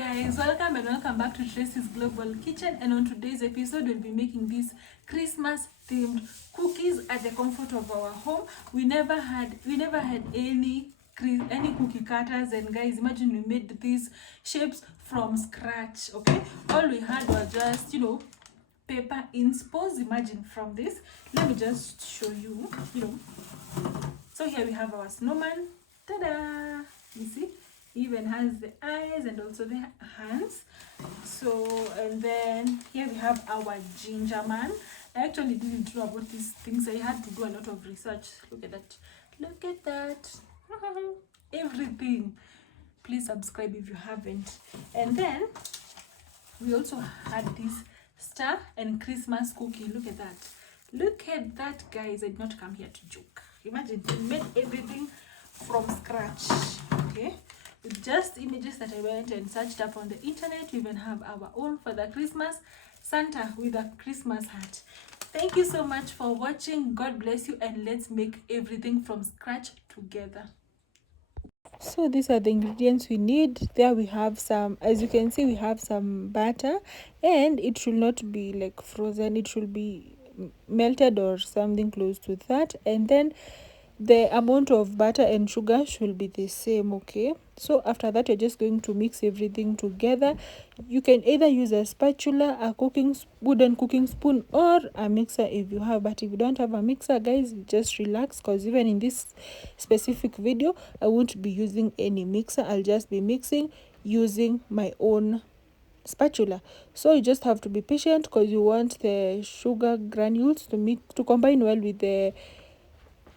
guys, welcome and welcome back to Tracy's Global Kitchen. And on today's episode we'll be making these Christmas themed cookies at the comfort of our home. We never had any cookie cutters, and guys, imagine we made these shapes from scratch. Okay, all we had was just paper inspos. Imagine from this. Let me just show you. So here we have our snowman. Ta-da! You see, he even has the eyes and also the hands. So, and then here we have our ginger man. I actually didn't know about these things. I had to do a lot of research. Look at that. Look at that. Everything. Please subscribe if you haven't. And then we also had this star and Christmas cookie. Look at that. Look at that, guys. I did not come here to joke. Imagine, we made everything from scratch. Okay, with just images that I went and searched up on the internet. We even have our own Father Christmas Santa with a Christmas hat. Thank you so much for watching. God bless you, and let's make everything from scratch together. So these are the ingredients we need. There we have some, as you can see, we have some butter, and it should not be like frozen. It should be melted or something close to that. And then the amount of butter and sugar should be the same. Okay, so after that you're just going to mix everything together. You can either use a spatula, a wooden cooking spoon, or a mixer if you have. But if you don't have a mixer, guys, just relax, because even in this specific video I won't be using any mixer. I'll just be mixing using my own spatula. So you just have to be patient, because you want the sugar granules to combine well with the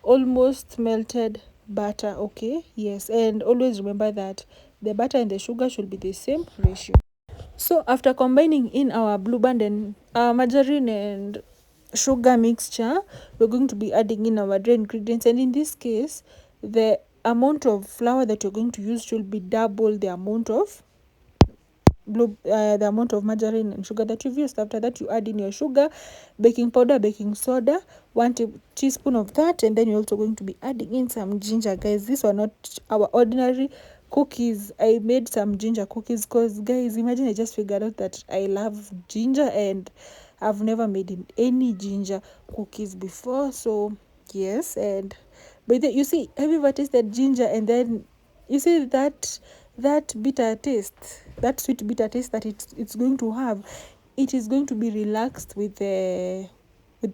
almost melted butter. Okay, yes, and always remember that the butter and the sugar should be the same ratio. So after combining in our blue band and margarine and sugar mixture, we're going to be adding in our dry ingredients, and in this case the amount of flour that you're going to use should be double the amount of the amount of margarine and sugar that you've used. After that, you add in your sugar, baking powder, baking soda, 1 teaspoon of that, and then you're also going to be adding in some ginger. Guys, these were not our ordinary cookies. I made some ginger cookies because, guys, imagine I just figured out that I love ginger and I've never made any ginger cookies before. So yes, and but you see, have you ever tasted ginger and then you see that bitter taste, that sweet bitter taste that it's going to have? It is going to be relaxed with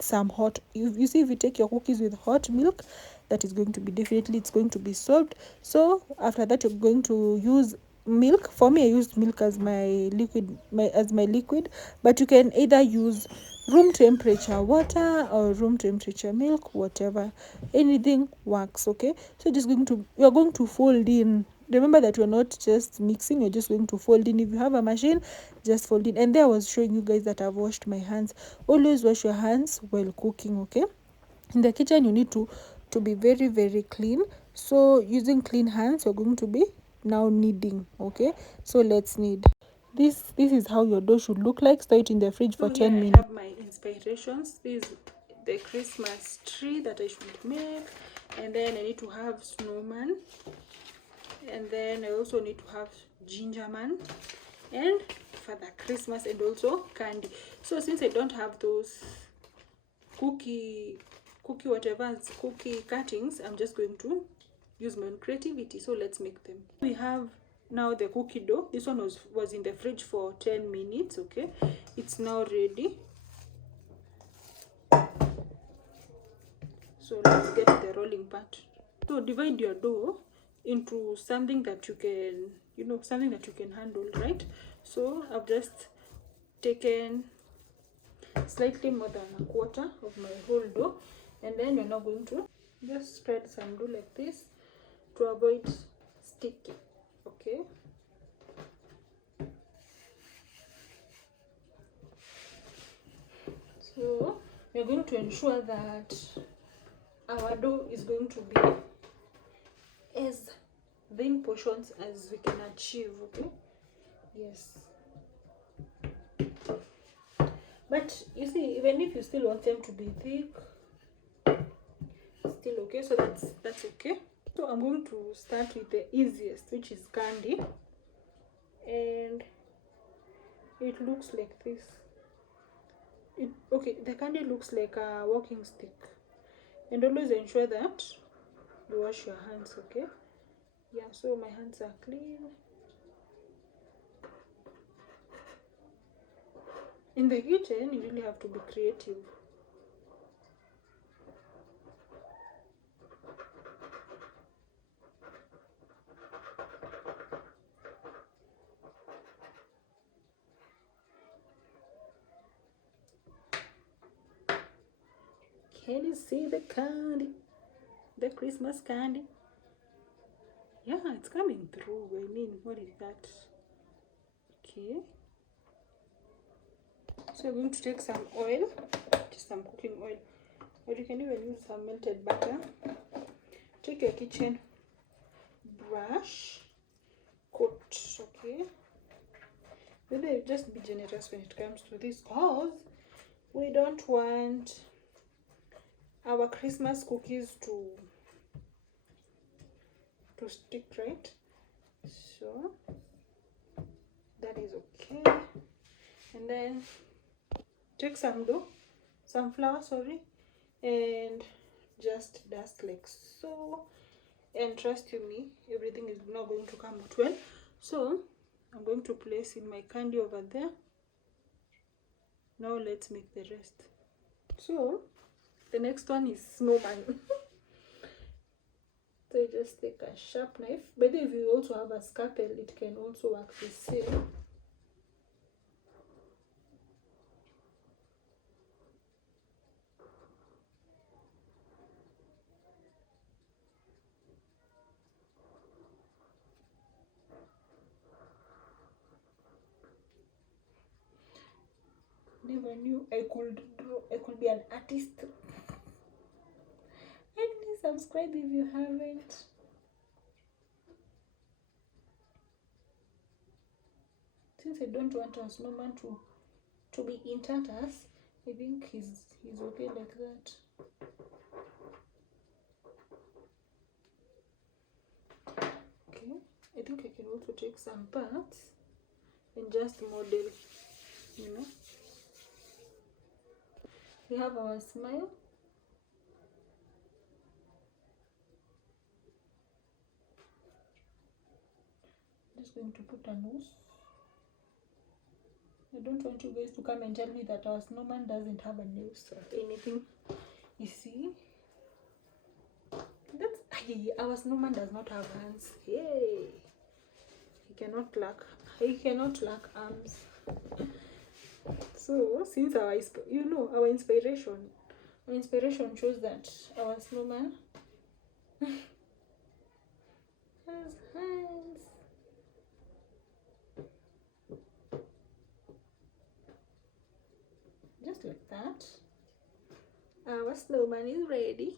some hot, you see, if you take your cookies with hot milk, that is going to be definitely, it's going to be solved. So after that, you're going to use milk. For me, I used milk as my liquid, but you can either use room temperature water or room temperature milk, whatever, anything works. Okay, so you're going to fold in. Remember that you're not just mixing, you're just going to fold in. If you have a machine, just fold in. And there I was showing you guys that I've washed my hands. Always wash your hands while cooking. Okay, in the kitchen you need to be very, very clean. So using clean hands, you're going to be now kneading. Okay, so let's knead. This is how your dough should look like. Store it in the fridge for 10 minutes. I have my inspirations. This is the Christmas tree that I should make, and then I need to have snowman, and then I also need to have ginger man and Father Christmas, and also candy. So since I don't have those cookie cuttings, I'm just going to use my own creativity. So let's make them. We have now the cookie dough. This one was in the fridge for 10 minutes. Okay, it's now ready. So let's get the rolling part. So divide your dough into something that you can, something that you can handle, right? So I've just taken slightly more than a quarter of my whole dough, and then you're now going to just spread some dough like this to avoid sticking. Okay, so we're going to ensure that our dough is going to be as thin portions as we can achieve. Okay, yes, but you see, even if you still want them to be thick, still okay. So that's okay. So I'm going to start with the easiest, which is candy, and it looks like this. Okay, the candy looks like a walking stick. And always ensure that you wash your hands, okay? Yeah, so my hands are clean. In the kitchen, you really have to be creative. Can you see the candy? The Christmas candy? Yeah, it's coming through. I mean, what is that? Okay. So we're going to take some oil, just some cooking oil, or you can even use some melted butter. Take your kitchen brush, coat, okay? Then just be generous when it comes to this, cause we don't want our Christmas cookies to stick, right? So that is okay. And then take some flour, sorry, and just dust like so. And trust you me, everything is not going to come out well. So I'm going to place in my candy over there. Now let's make the rest. So the next one is snowman. So you just take a sharp knife, but if you also have a scalpel, it can also work the same. Never knew I could draw. I could be an artist. And please subscribe if you haven't. Since I don't want our snowman to be in tatters, I think he's okay like that. Okay, I think I can also take some parts and just model, you know. We have our smile. Just going to put a nose. I don't want you guys to come and tell me that our snowman doesn't have a nose or anything. You see? Our snowman does not have hands. Yay! He cannot lack arms. So since our inspiration shows that our snowman has hands. Just like that. Our snowman is ready.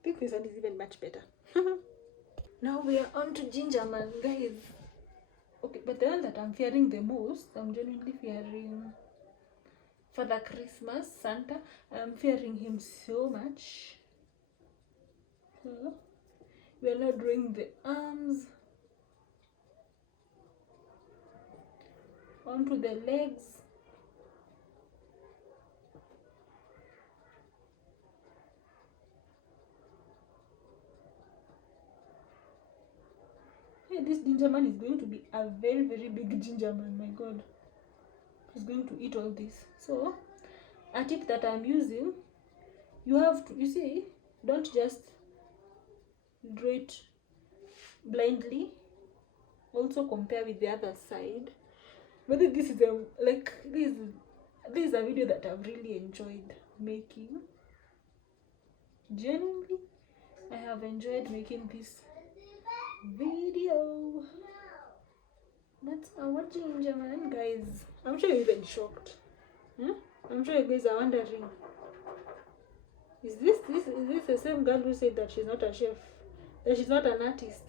I think this one is even much better. Now we are on to Ginger Man, guys. Okay, but the one that I'm fearing the most, I'm genuinely fearing Father Christmas, Santa. I'm fearing him so much. So we are now drawing the arms onto the legs. Hey, this ginger man is going to be a very, very big ginger man. My God, he's going to eat all this. So a tip that I'm using, you see, don't just draw it blindly. Also compare with the other side. Whether this is this is a video that I've really enjoyed making. Genuinely, I have enjoyed making this video. That's our ginger man, guys. I'm sure you're even shocked. I'm sure you guys are wondering, is this the same girl who said that she's not a chef, that she's not an artist?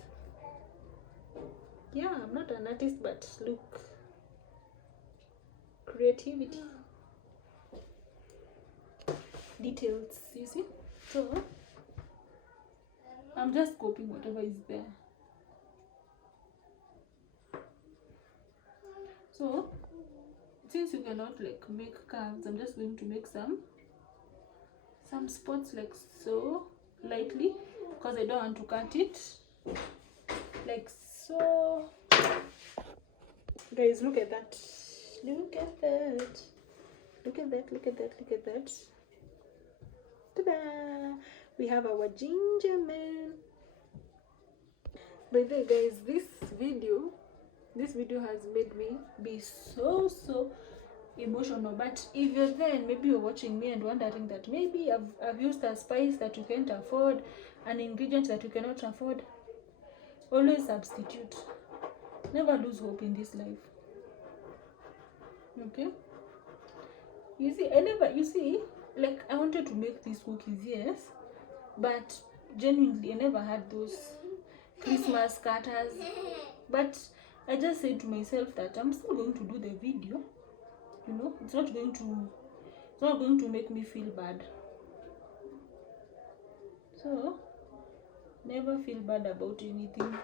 Yeah, I'm not an artist, but look, creativity, details, you see. So I'm just copying whatever is there. So since you cannot like make curves, I'm just going to make some spots like so lightly, because I don't want to cut it like so. Guys, look at that, look at that, look at that, look at that, look at that. Ta-da! We have our ginger man. By the way, guys, this video has made me be so emotional. But if you're there and maybe you're watching me and wondering that maybe I've used a spice that you can't afford, an ingredient that you cannot afford, always substitute. Never lose hope in this life. Okay? You see, like I wanted to make these cookies, yes, but genuinely I never had those Christmas cutters. But I just said to myself that I'm still going to do the video. You know, it's not going to make me feel bad. So never feel bad about anything.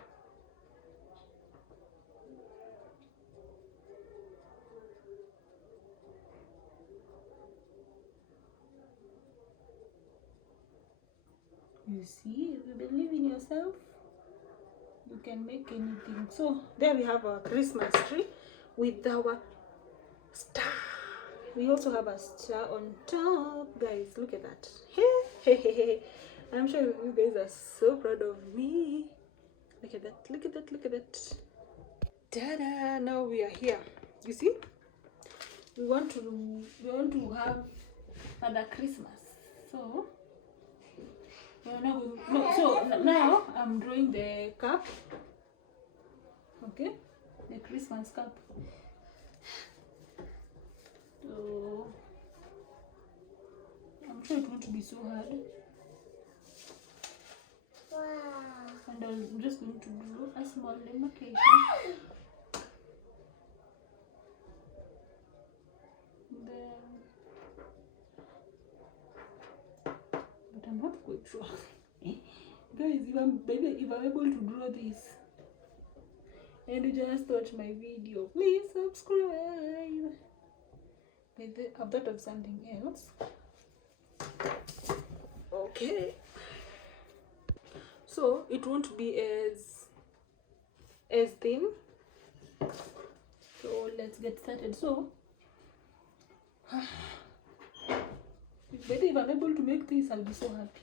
You see, if you believe in yourself, you can make anything. So there we have our Christmas tree with our star. We also have a star on top. Guys, look at that. I'm sure you guys are so proud of me. Look at that, look at that, look at that. Ta-da! Now we are here. You see, we want to have another Christmas. So now I'm drawing the cup. Okay, the Christmas cup. So I'm sure it won't be so hard. Wow. And I'm just going to draw a small demarcation. Then, but I'm not quite sure. Guys, if I'm able to draw this and you just watch my video, please subscribe. I've thought of something else. Okay, so it won't be as thin. So let's get started. So if I'm able to make this, I'll be so happy.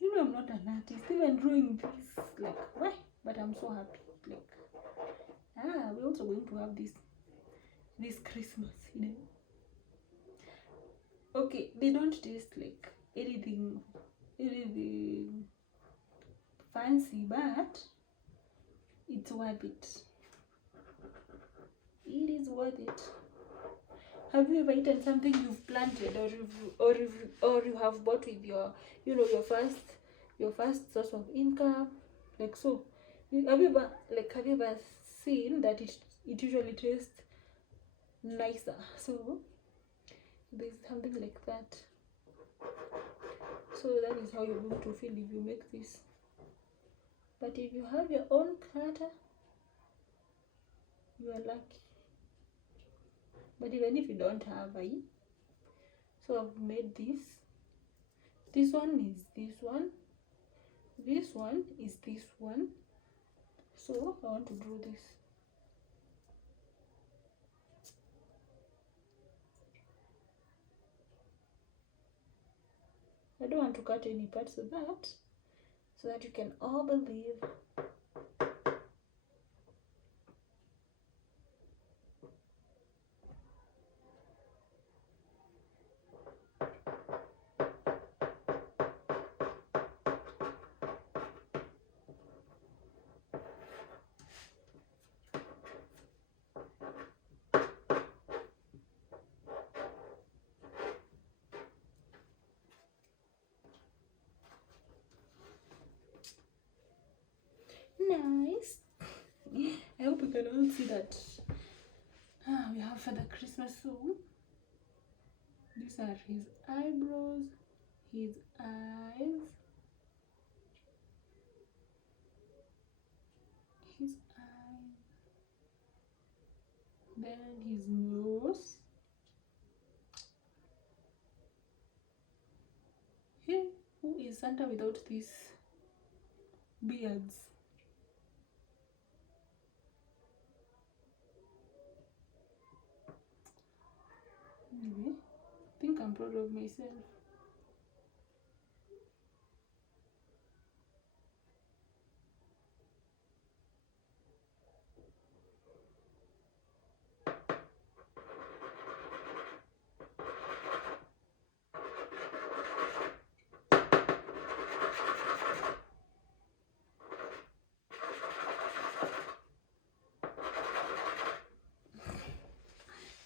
You know, I'm not an artist. Even drawing this, like, why? But I'm so happy. Like, we're also going to have this Christmas, you know. Okay, they don't taste like anything fancy, but it's worth it. It is worth it. Have you ever eaten something you've planted, or you have bought with your, you know, your first source of income, like so? Have you ever seen that it usually tastes nicer? So there's something like that. So that is how you're going to feel if you make this. But if you have your own cutter, you are lucky. But even if you don't have so I've made this. This one is this one. This one is this one. So I want to draw this. I don't want to cut any parts of that, so that you can all believe. Nice. I hope see that we have Father Christmas. So these are his eyebrows, his eyes, his eyes, then his nose. Hey, who is Santa without these beards? Anyway, I think I'm proud of myself.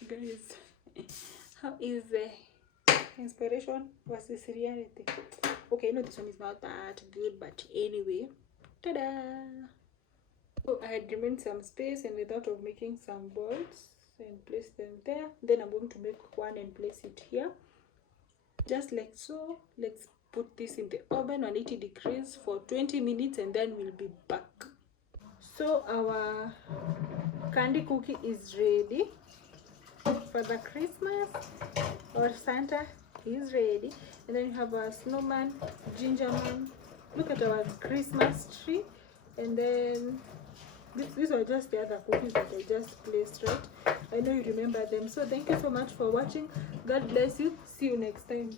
Guys, how is the inspiration versus reality? Okay, I know this one is not that good, but anyway, ta-da! So I had remained some space and I thought of making some balls and place them there. Then I'm going to make one and place it here, just like so. Let's put this in the oven on 80 degrees for 20 minutes and then we'll be back. So our candy cookie is ready for the Christmas, or Santa is ready. And then you have our snowman, ginger man. Look at our Christmas tree. And then these are just the other cookies that I just placed, right? I know you remember them. So thank you so much for watching. God bless you. See you next time.